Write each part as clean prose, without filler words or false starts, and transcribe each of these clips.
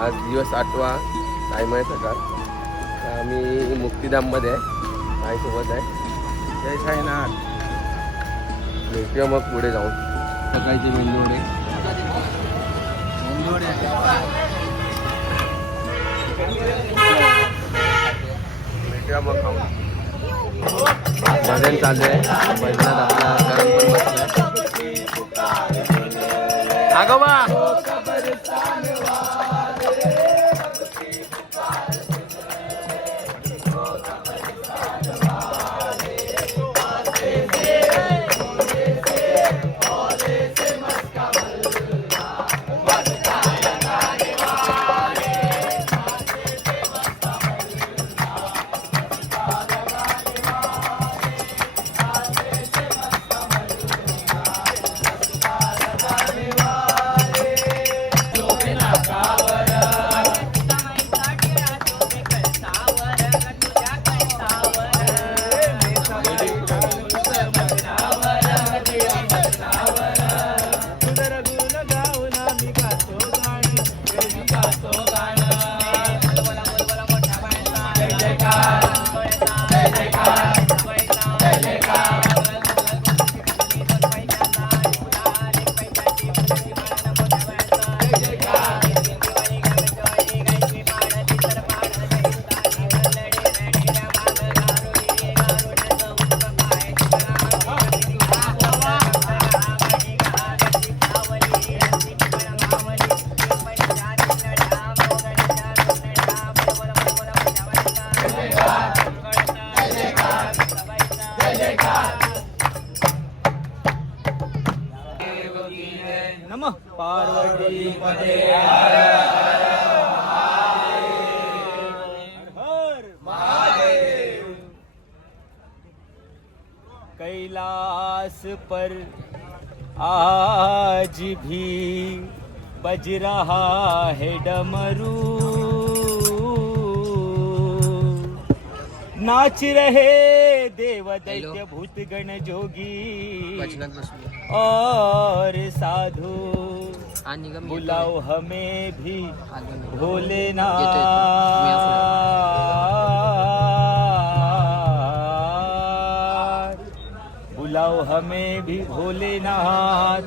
आज दिवस 8वा, टाईम आहे सकाळ. आम्ही मुक्तिधाममध्ये आहे, आईसोबत आहे. जय साईनाथ. भेटूया मग पुढे जाऊन. सकाळचे मेंदोडे भेटूया मग खाऊन. भजन चालू आहे, भजनात आपला करण पण बसलाय. आगोबा नमः पार्वती पदे हर महादेव. कैलाश पर आज भी बज रहा है डमरू. नाच रहे देव दैत्य भूत गण जोगी और साधु. बुलाओ हमें भी भोलेनाथ. बुलाओ हमें भी भोलेनाथ.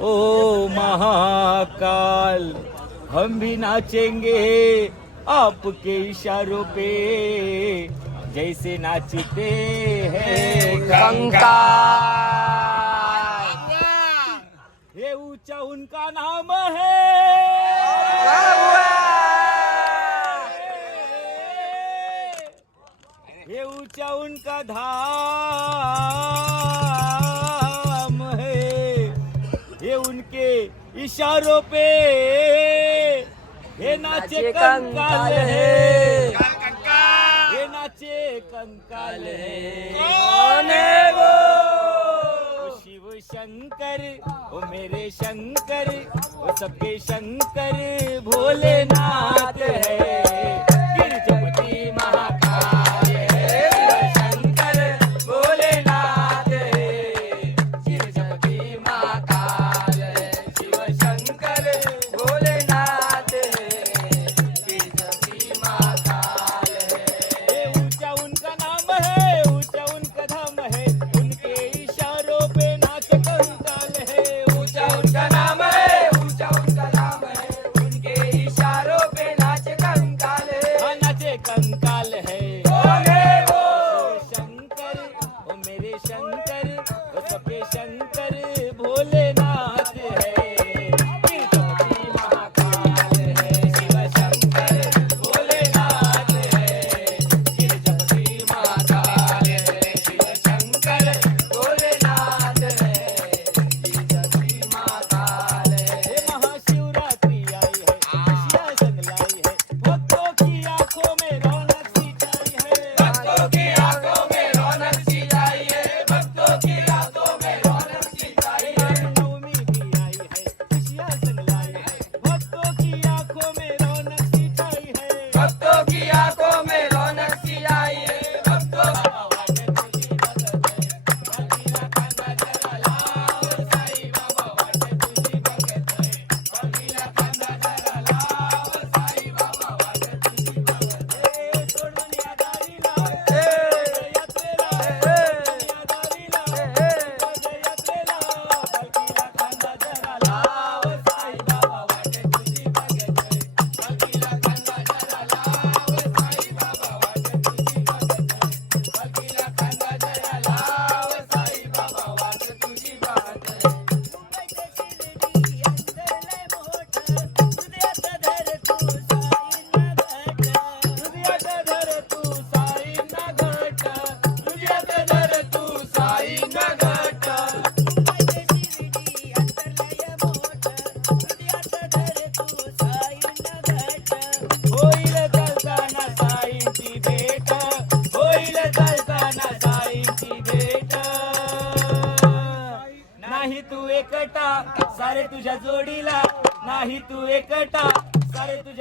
ओ महाकाल, हम भी नाचेंगे आपके इशारों पे जैसे नाचते हैं कंकाल. ये ऊंचा उनका नाम है. ये ऊंचा उनका धाम है. ये उनके इशारों पे ये नाचे कंकाल है. ये नाचे कंकाल है. कौन है वो? शिव शंकर, ओ मेरे शंकर, ओ सबके शंकर भोलेनाथ है. गिरजपति महाकाल है. शंकर भोलेनाथ है. गिरजपति महाकाल है. शिव शंकर भोलेनाथ है. गिरजपति महाकाल है. ऊंचा उनका नाम है, ऊंचा उनका धाम है. उनके इशारों पे नाच कंकाल है. ऊंचा उनका नाम है, ऊंचा उनका धाम है. उनके इशारों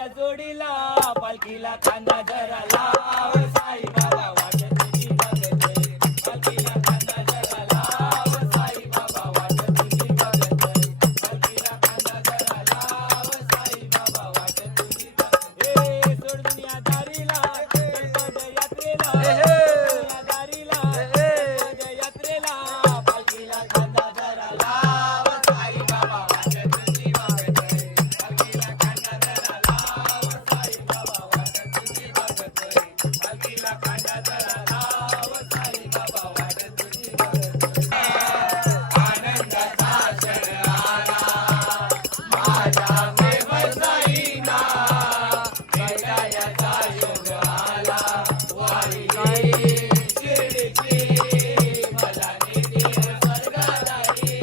माझ्या जोडीला पालखीला खांदा जरा लाव साई बाबा वाट तुझी बघतोय पालखीला खांदा जरा लाव साई बाबा वाट तुझी बघतोय पालखीला खांदा जरा लाव साई बाबा वाट तुझी बघतोय सोड दुनियादारीला पदयात्रेला दुनियादारीला पदयात्रेला पालखीला खांदा जरा लाव साई बाबा वाट तुझी बघतोय पालखीला खांदा जरा लाव साई बाबा वाट तुझी बघतोय पालखीला खांदा जरा लाव साई बाबा वाट तुझी बघतोय आनंदाचा क्षण आला माझ्या प्रेमसाईना कैलायाचा योग आला वारी शिर्डीची मला नेती स्वर्गादारी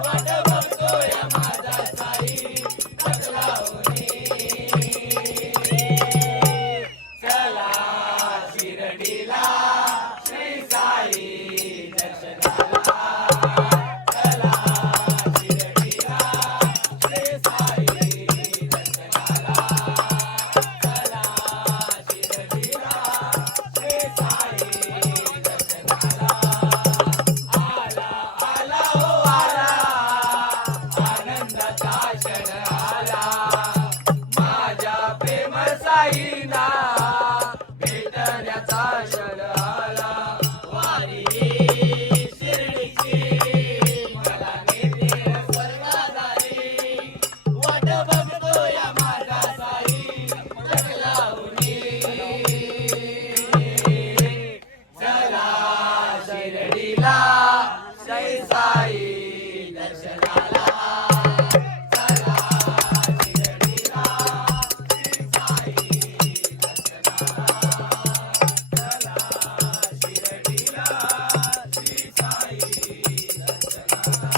वाट बघतोय माझा साई बदलावणी चला शिर्डीला श्री साई दर्शनाला चला शिर्डीला श्री साई दर्शनाला चला शिर्डीला श्री साई दर्शनाला आला आला हो आला आनंदाचा क्षण आला माझ्या प्रेम साईना भेटण्याचा क्षण आला वारी शिर्डीची मला नेते स्वर्गादारी वाट बघतोय माझा साई बदलावणी चला शिर्डीला जय साई दर्शनाला चला शिर्डीला श्री साई दर्शनाला चला शिर्डीला श्री साई दर्शनाला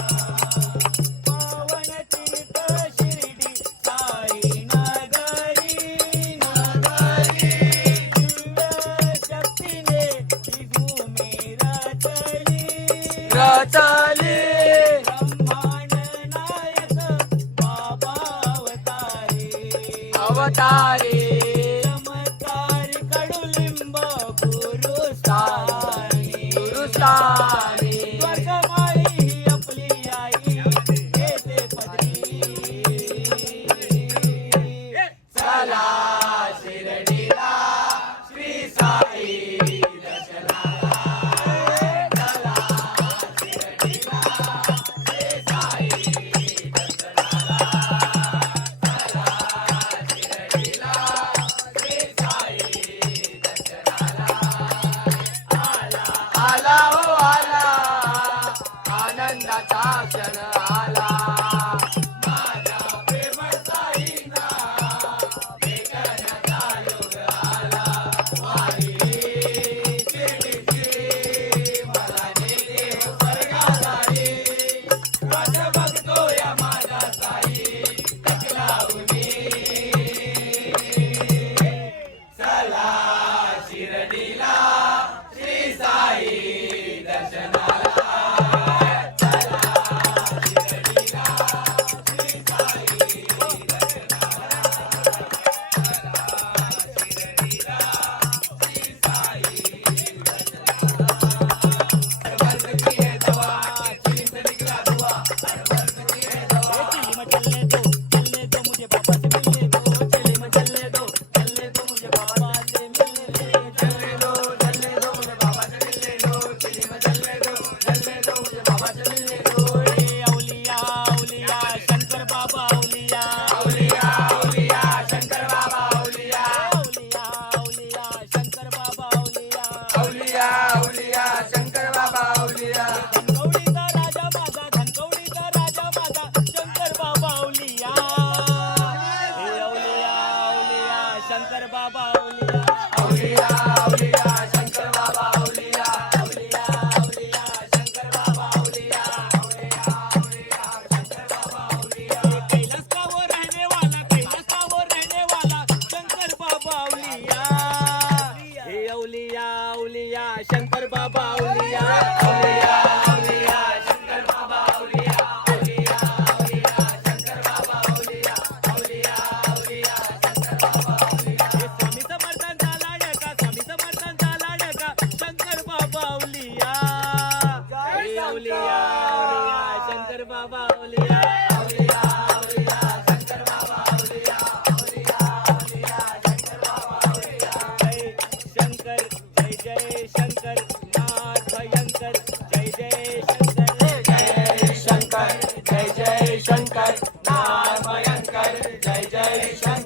पावन तीर्थ शिर्डी साई नगरी नगरी दिव्य शक्तीने ही भूमी रचली रचली ब्रह्मांड नायक बाबा अवतारी अवतारी चमत्कार कडुलिंब गुरुस्थानी गुरुस्थानी स्वर्गमाई ही आपली आई येते पदरी चला शिर्डीला श्री साई दर्शनाला चला शिर्डीला श्री साई दर्शनाला चला शिर्डीला श्री साई दर्शनाला आला हो आला आनंदाचा क्षण आला माझ्या प्रेम साईना भेटण्याचा योग आला वारी शिर्डीची मला नेते स्वर्गादारी वाट बघतोय माझा साई बदलावणी चला शिर्डीला श्री साई दर्शनाला चला शिर्डीला श्री साई दर्शनाला चला शिर्डीला श्री साई दर्शनाला वर्ष की है दवा चिली से निकला दुआ वर्ष की है दवा चली में चलने दो मुझे पापा से मिलने दो चली में चलने दो मुझे पापा से मिलने दो चलने दो मुझे बाबा से मिलने दो चिली में चलने दो मुझे बाबा से मिलने दो ए औलिया औलिया शंकर बाबा औलिया औलिया औलिया शंकर बाबा औलिया औलिया औलिया शंकर बाबा औलिया औलिया औलिया शंकर बाबा औलिया धनकवडीचा राजा माझा धनकवडीचा राजा माझा शंकर बाबा औलिया ए औलिया औलिया शंकर बाबा औलिया औलिया औलिया शंकर बाबा औलिया औलिया औलिया शंकर बाबा औलिया औलिया औलिया शंकर बाबा औलिया कैलाश का वो रहने वाला कैलाश का वो रहने वाला शंकर बाबा औलिया हे औलिया औलिया शंकर बाबा औलिया औलिया औलिया शंकर बाबा औलिया औलिया औलिया शंकर बाबा औलिया औलिया औलिया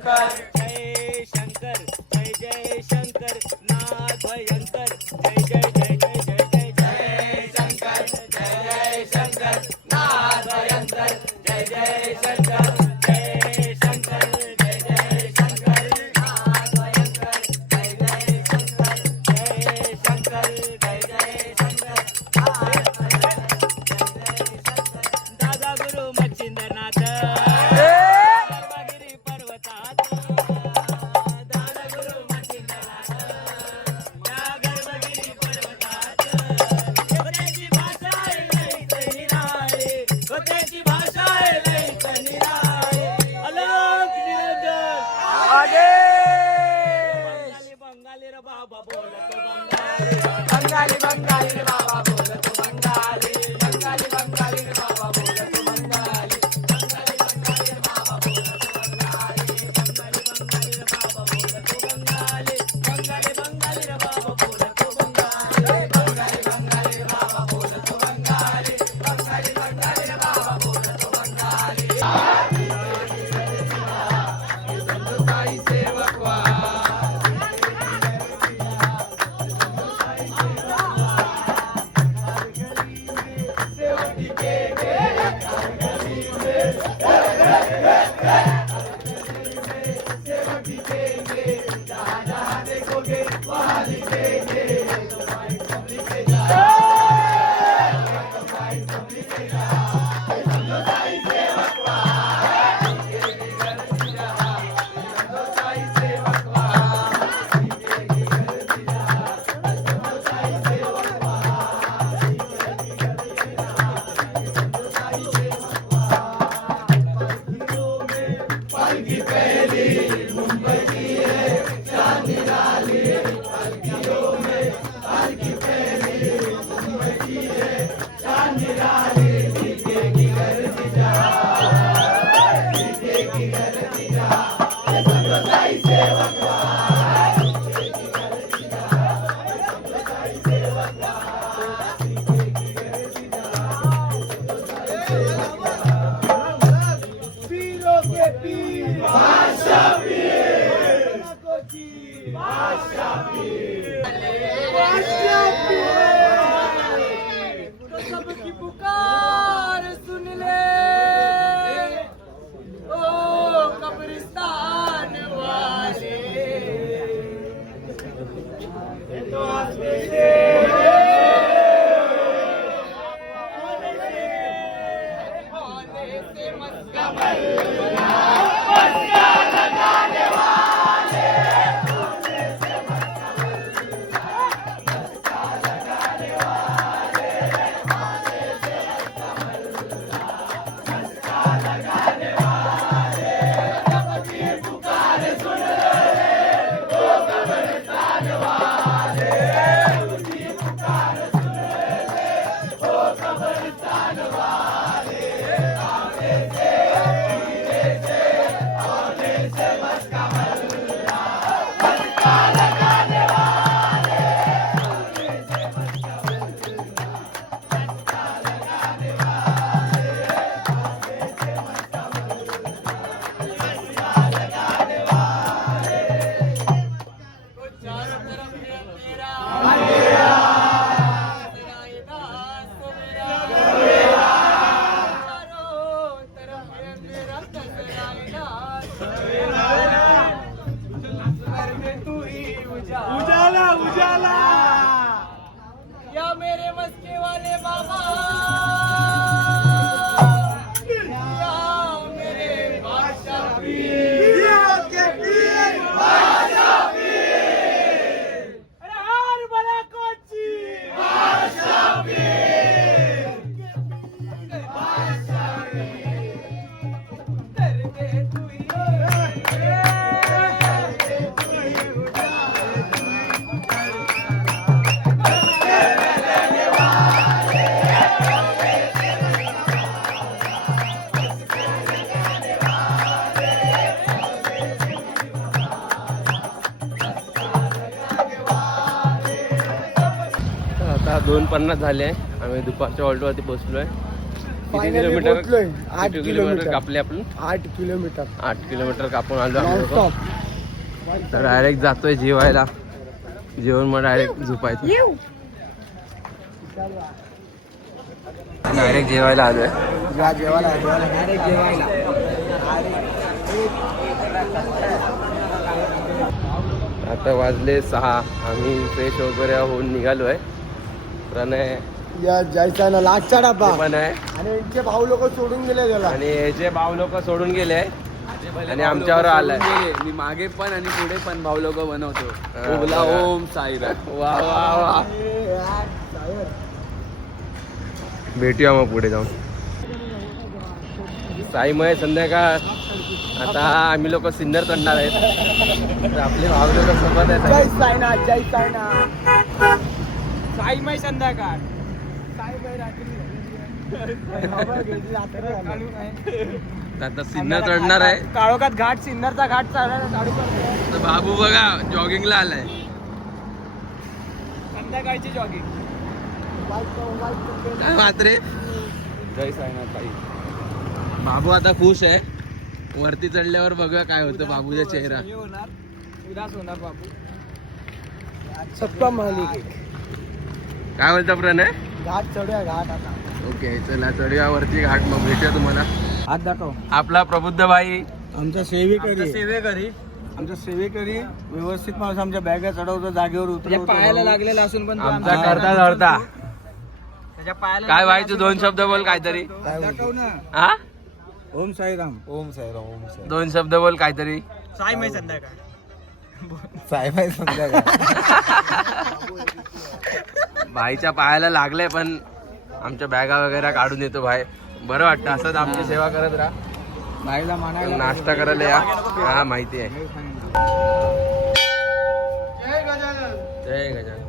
शंकर जय शंकर जय जय शंकर नाथ भयंकर जय जय जय जय जय जय जय शंकर जय जय शंकर नाथ भयंकर जय जय शंकर जय शंकर जय जय शंकर नाथ भयंकर जय जय शंकर जय शंकर जय जय शंकर नाथ भयंकर जय जय शंकर दादा गुरु मच्छिंद्रनाथ गर्भगिरी पर्वतात दादा गुरु मच्छिंद्रनाथ त्या गर्भगिरी पर्वतात त्याची भाषा आहे लईच निराळे त्याची भाषा आहे लईच निराळे अलग निरंजन बंगाली बंगाली रे बाबा बोलतो बंगाली बंगाली रे बाबा बोलतो बंगाली बंगाली बंगाली रे बाबा बोलतो बंगाली बंगाली बंगाली रे बाबा बोलतो बंगाली बंगाली बंगाली रे बाबा बोलतो बंगाली बंगाली बंगाली रे बाबा बोलतो बंगाली बंगाली बंगाली रे बाबा बोलतो बंगाली बंगाली बंगाली रे बाबा बोलतो बंगाली साई सेवक वा सबकी पुकार सुन ले ओ कब्रिस्तान वाले तो आते से मस्का लगाने वाले उजाला उजाला या मेरे मस्के वाले बाबा या मेरे बादशाह पीर के पीर बादशाह पीर अरे हार बड़ा कोची बादशाह पीर बादशाह पीर दर्दे तू ही आता 2:50 झाले आहे. आम्ही दुपारच्या ऑल्टोवरती पोहोचलो आहे. किती किलोमीटर पोहोचलोय. 8 किती किलोमीटर. कापले आपण 8 किलोमीटर 8 किलोमीटर कापून आलो आम्ही लोकं. नॉनस्टॉप. तर डायरेक्ट जातोय जेवायला. जेवण मग डायरेक्ट झोपायचं. डायरेक्ट जेवायला आलोय. जेवायला डायरेक्ट जेवायला. आता वाजले 6. आम्ही फ्रेश वगैरे होऊन निघालोय. प्रणय या जायचा ना लास्टचा डबा पण आहे आणि यांचे भाऊ लोक सोडून गेले त्याला. आणि याचे भाऊ लोक सोडून गेले आणि आमच्यावर आलाय. मी मागे पण आणि पुढे पण भाऊ लोक बनवतो. हा, ओला बघा. ओम साईराम. वा वा वा. भेटूया मग पुढे जाऊन. साईमय संध्याकाळ. आता आम्ही लोक सिन्नर चढणार आहेत. तर आपले भाऊ लोक सोबत जय आहेत. साईनाथ जय साईनाथ. साईमय संध्याकाळ. आता सिन्नर चढणार आहे. काळोखात घाट सिन्नरचा घाट चालू करतो. तर बाबू बघा जॉगिंगला आलाय. संध्याकाळची जॉगिंग. काय मात्रे. जय साईनाथ ताई. बाबू आता खुश आहे. वरती चढल्यावर बघूया काय होतं बाबूचा चेहरा. होणार उदास होणार बाबू. सप्पा मालिक काय बोलता प्रणय. घाट चढूया घाट आता. ओके चला चढूया वरती घाट. मग भेटूया तुम्हाला. हात दाखव. आपला प्रबुद्ध भाई आमचा सेवेकरी सेवेकरी. आमचा सेवेकरी व्यवस्थित माणूस आमच्या बॅगा चढवतो जागेवर उतरवतो. पायाला लागलेला असून पण तो आमचा आम्हाला- करता धरता. त्याच्या पायाला काय भाई लागलेला तू 2 शब्द बोल काहीतरी. दाखव ना. हा ओम साईराम. ओम साईराम. ओम साईराम. 2 शब्द बोल काहीतरी. साईमय संध्याकाळ. साईबाई संध्याकाळ. भाईच्या पायाला लागले पण आमच्या बॅगा वगैरे काढून येतो भाई. बरं वाटतं असंच आमची सेवा करत राहा. बाईला मानायला नाश्ता करायला या. हा माहिती आहे. जय गजानन.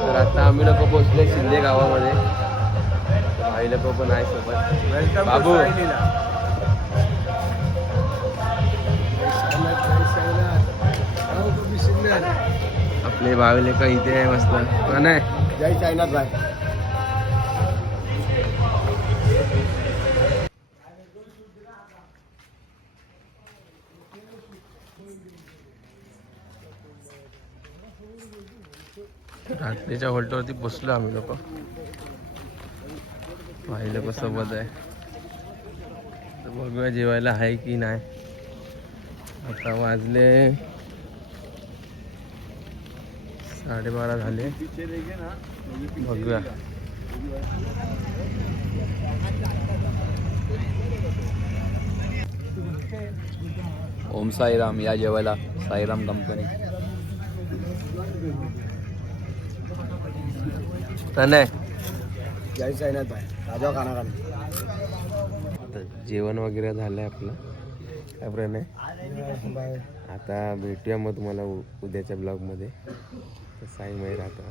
तर आता आम्ही लोक पोहोचले शिंदे गावामध्ये. आई लोक पण आहे सोबत. बाबू आपले भावी लेख इथे आहे मस्त. नाही जय साईनाथ भाई. रात्रीच्या होल्टवरती बसलो आम्ही लोक. भाई लोक सोबत आहे. तर बघूया जेवायला आहे की नाही. आता वाजले 12:30 झाले. बघूया. ओम साईराम. या जेवायला साईराम कंपनी. नाही जय साईनाथ भाई. राजा खाना खाली. आता जेवण वगैरे झालंय आपलं. काय प्रणय. आता भेटूया मग तुम्हाला उद्याच्या ब्लॉगमध्ये. साई मयूर आता